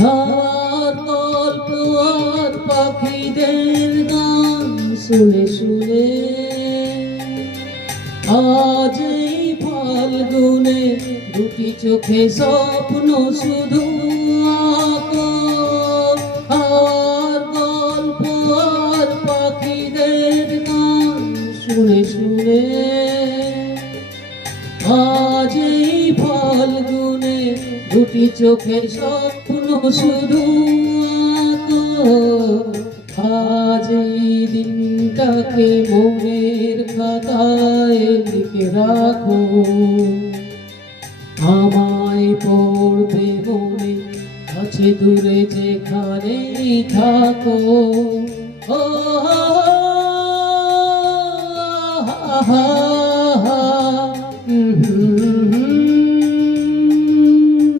হাওয়ার গল্প আর পাখিদের গান শুনে শুনে আজ এই ফাল্গুনে দুটি চোখে স্বপ্ন শুধু আঁকো। হাওয়ার গল্প আর পাখিদের গান শুনে শুনে আজ এই ফাল্গুনে দুটি চোখের স্বপ্ন শুধু আঁকো। আজ এই দিনটাকে মনের খাতায় লিখে রাখো, আমায় পড়বে মনে কাছে দূরে যেখানেই থাকো। ও হা হা